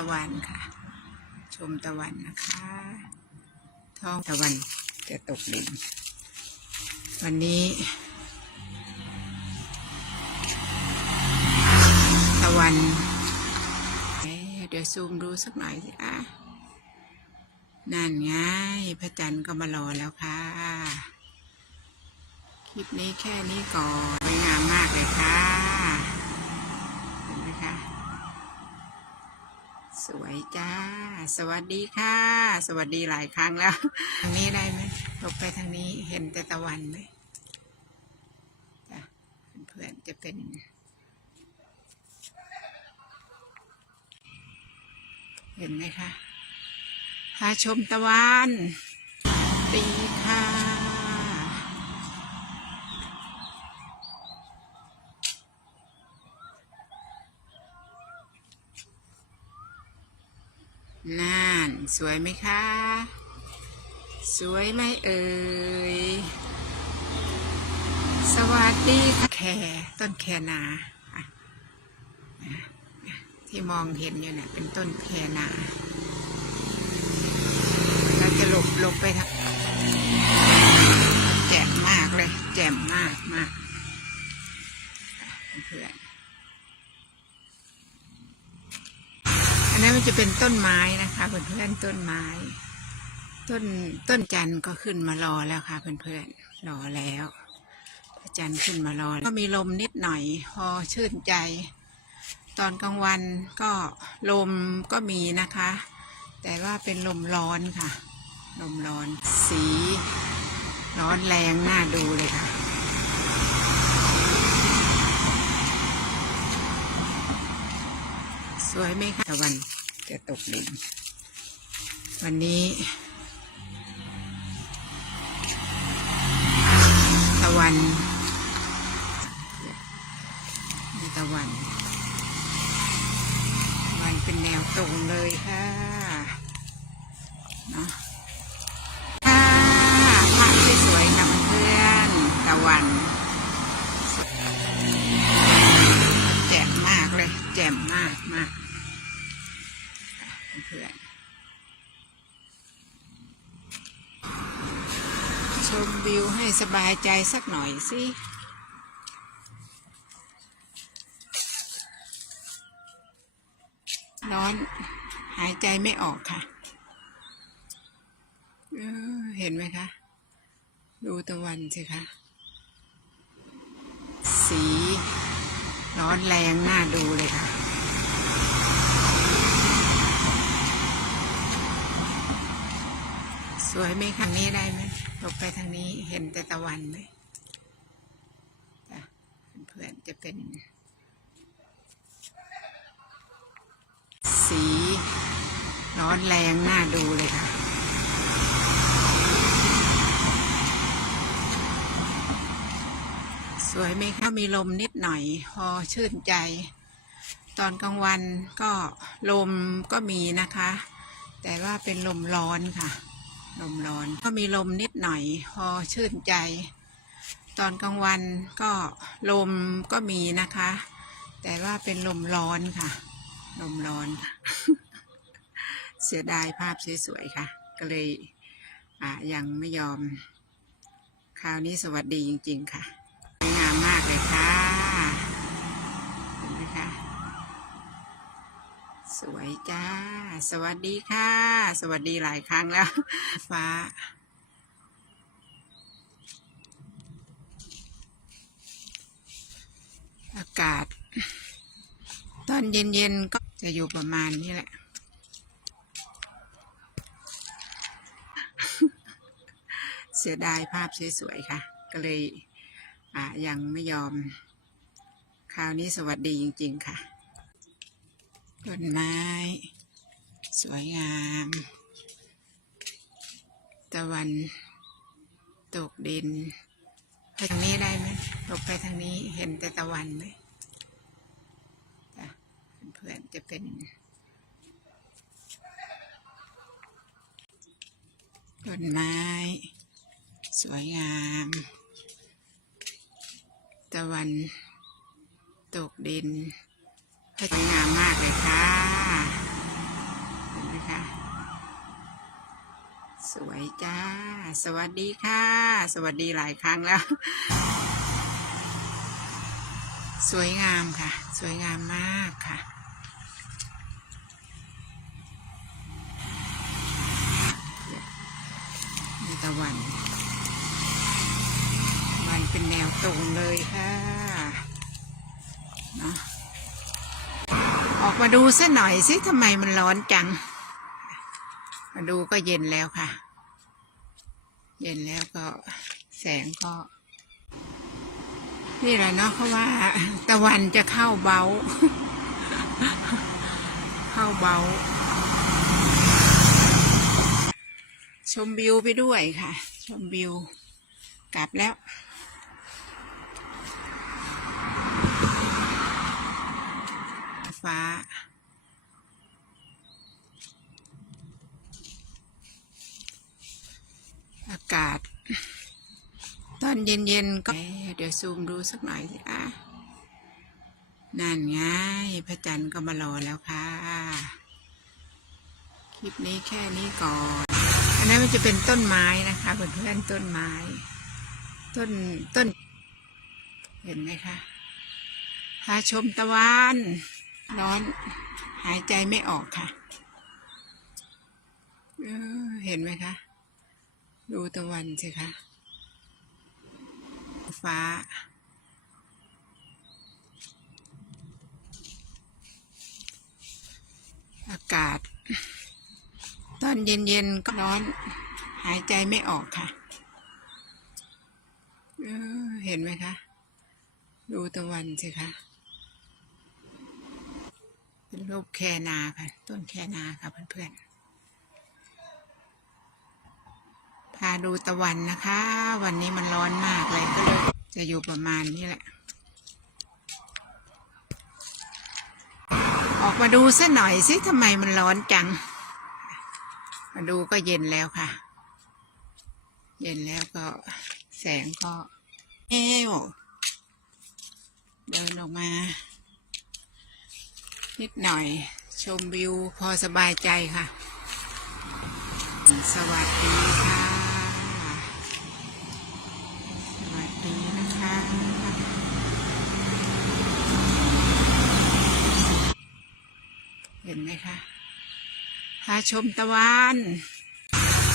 ะวันค่ะ ชมตะวันนะคะ ท้องตะวันจะตกดิน วันนี้ ตะวันเเดี๋ยวซูมดูสักหน่อยสิอะนั่นไงพระจันทร์ก็มารอแล้วค่ะ คลิปนี้แค่นี้ก่อนสวยงามมากเลยค่ะเห็นไหมคะ สวยจ้า สวัสดีค่ะ สวัสดีหลายครั้งแล้ว ทางนี้ได้ไหมลบไปทางนี้เห็นแต่ตะวันไหมจ้ะเพื่อนๆจะเป็นเห็นไหมคะพาชมตะวันดีค่ะ น่านสวยไหมคะ สวยไหมเอ่ย สวัสดีค่ะแคต้นแคนาที่มองเห็นอยู่เนี่ยเป็นต้นแคนาเราจะหลบหลบไปทางแจ่มมากเลย แจ่มมากมากอะเพื่อน อันนั้นมัน จะเป็นต้นไม้นะคะเพื่อนๆต้นไม้ ต้นต้นจันทร์ก็ขึ้นมารอแล้วค่ะเพื่อนๆรอแล้วจันทร์ขึ้นมารอก็มีลมนิดหน่อย พอชื่นใจ ตอนกลางวันก็ลมก็มีนะคะ แต่ว่าเป็นลมร้อนค่ะ ลมร้อนสี ร้อนแรงน่าดูเลยค่ะสวยไหมคะตะวัน จะตกดินวันนี้ตะวันนี่ตะวันวันเป็นแนวตรงเลยค่ะ มวิวให้สบายใจสักหน่อยสิร้อนหายใจไม่ออกค่ะเออเห็นไหมคะ ดูตะวันสิคะ สีร้อนแรงน่าดูเลยค่ะสวยไหมทางนี้ได้ไหม ลบไปทางนี้เห็นแต่ตะวันไหมจ้ะเพื่อนจะเป็น สีร้อนแรงน่าดูเลยค่ะสวยไหมคะมีลมนิดหน่อยพอชื่นใจ ตอนกลางวันก็ลมก็มีนะคะ แต่ว่าเป็นลมร้อนค่ะ ลมร้อนก็มีลมนิดหน่อย พอชื่นใจ ตอนกลางวันก็ลมก็มีนะคะ แต่ว่าเป็นลมร้อนค่ะ ลมร้อน เสียดายภาพสวยๆค่ะ ก็เลยยังไม่ยอม คราวนี้สวัสดีจริง ๆ ค่ะ สวยงามมากเลยค่ะ เห็นไหมคะ สวยจ้า สวัสดีค่ะ สวัสดีหลายครั้งแล้ว ฟ้า อากาศ ตอนเย็นๆ ก็จะอยู่ประมาณนี้แหละ เสียดายภาพสวยๆ ค่ะ ก็เลยอ่ายังไม่ยอม คราวนี้สวัสดีจริง ๆ ค่ะ ต้นไม้ สวยงาม ตะวัน ตกดินไปทางนี้ได้ไหมตกไปทางนี้เห็นแต่ตะวันไหมเพื่อนๆจะเป็นต้นไม้ สวยงาม ตะวัน ตกดิน สวยงามมากเลยค่ะเห็นไคะสวยจ้า สวัสดีค่ะ สวัสดีหลายครั้งแล้ว สวยงามค่ะ สวยงามมากค่ะตะวัน มันเป็นแนวตรงเลยค่ะ มาดูสัหน่อยสิทำไมมันร้อนจัง มาดูก็เย็นแล้วค่ะ เย็นแล้วก็แสงก็ นี่แหละเนาะเพราะว่า ตะวันจะเข้าเบา เข้าเบา ชมวิวไปด้วยค่ะ ชมวิว กลับแล้วฟ้า อากาศ ตอน เย็นๆก็เดี๋ยวซูมดูสักหน่อยสิอะนั่นไงพระจันทร์ก็มารอแล้วค่ะ คลิปนี้แค่นี้ก่อน อันนั้นมันจะเป็นต้นไม้นะคะเพื่อนๆต้นไม้ ต้นต้น เห็นไหมคะพาชมตะวันร้อน หายใจไม่ออกค่ะเออเห็นไหมคะ ดูตะวันสิคะ ฟ้า อากาศ ตอนเย็นๆก็ร้อน หายใจไม่ออกค่ะเออเห็นไหมคะ ดูตะวันสิคะ เป็นรูปแคนาค่ะ ต้นแคนาค่ะเพื่อนๆ พาดูตะวันนะคะ วันนี้มันร้อนมากเลยก็เลยจะอยู่ประมาณนี้แหละ ออกมาดูสัหน่อยสิทำไมมันร้อนจัง มาดูก็เย็นแล้วค่ะ เย็นแล้วก็แสงก็เอวเดินออกมา นิดหน่อยชมวิวพอสบายใจค่ะ สวัสดีค่ะ สวัสดีนะคะ เห็นไหมคะพาชมตะวัน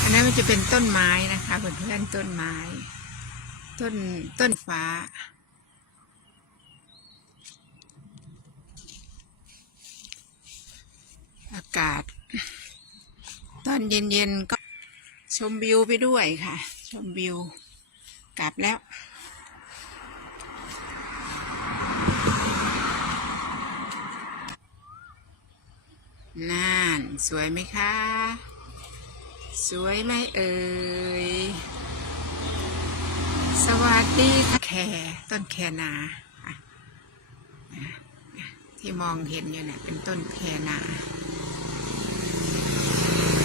อันนั้นมันจะเป็นต้นไม้นะคะเพื่อนๆต้นไม้ ต้นต้นฟ้าอากาศ ตอนเย็นๆก็ชมวิวไปด้วยค่ะ ชมวิว กลับแล้ว น่าน สวยไหมคะ สวยไหมเอ่ย สวัสดีค่ะแคต้นแคนาที่มองเห็นอยู่เนี่ยเป็นต้นแคนา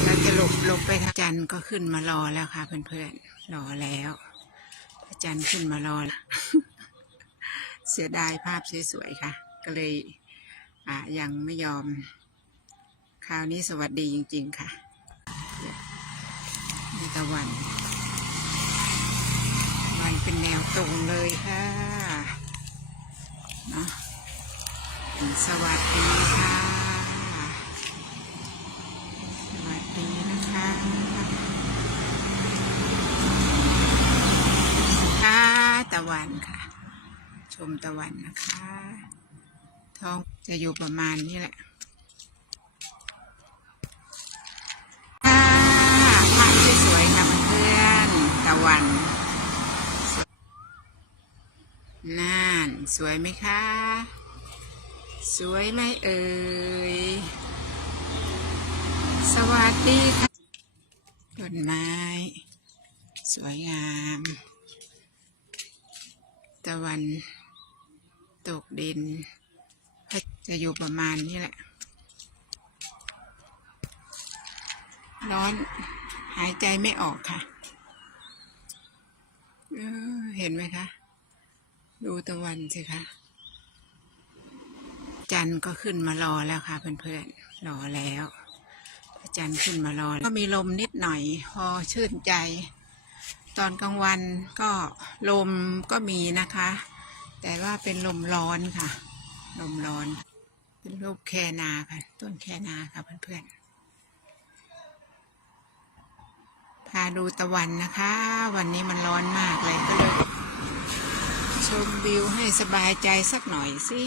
เราจะหลบหลบไปทางจันก็ขึ้นมารอแล้วค่ะเพื่อนๆรอแล้วจันขึ้นมารอแล้วเสียดายภาพสวยๆค่ะ ก็เลยอ่ายังไม่ยอม คราวนี้สวัสดีจริง ๆ ค่ะมีตะวัน มันเป็นแนวตรงเลยค่ะเนาะสวัสดีค่ะ สวัสดีนะคะค่ะตะวันค่ะ ชมตะวันนะคะ ท้องจะอยู่ประมาณนี้แหละค่ะ ตะวันน่านสวยไหมคะ สวยไหมเอ่ย สวัสดีค่ะต้นไม้ สวยงาม ตะวัน ตกดิน จะอยู่ประมาณนี้แหละ ร้อนหายใจไม่ออกค่ะ เห็นไหมคะ ดูตะวันสิคะ จันทร์ก็ขึ้นมารอแล้วค่ะ เพื่อนๆ รอแล้วจันทร์ขึ้นมารอ ก็มีลมนิดหน่อย พอชื่นใจ ตอนกลางวันก็ลมก็มีนะคะ แต่ว่าเป็นลมร้อนค่ะ ลมร้อน เป็นรูปแคนาค่ะ ต้นแคนาค่ะเพื่อนๆ พาดูตะวันนะคะ วันนี้มันร้อนมากเลยก็เลย ชมวิวให้สบายใจสักหน่อยสิ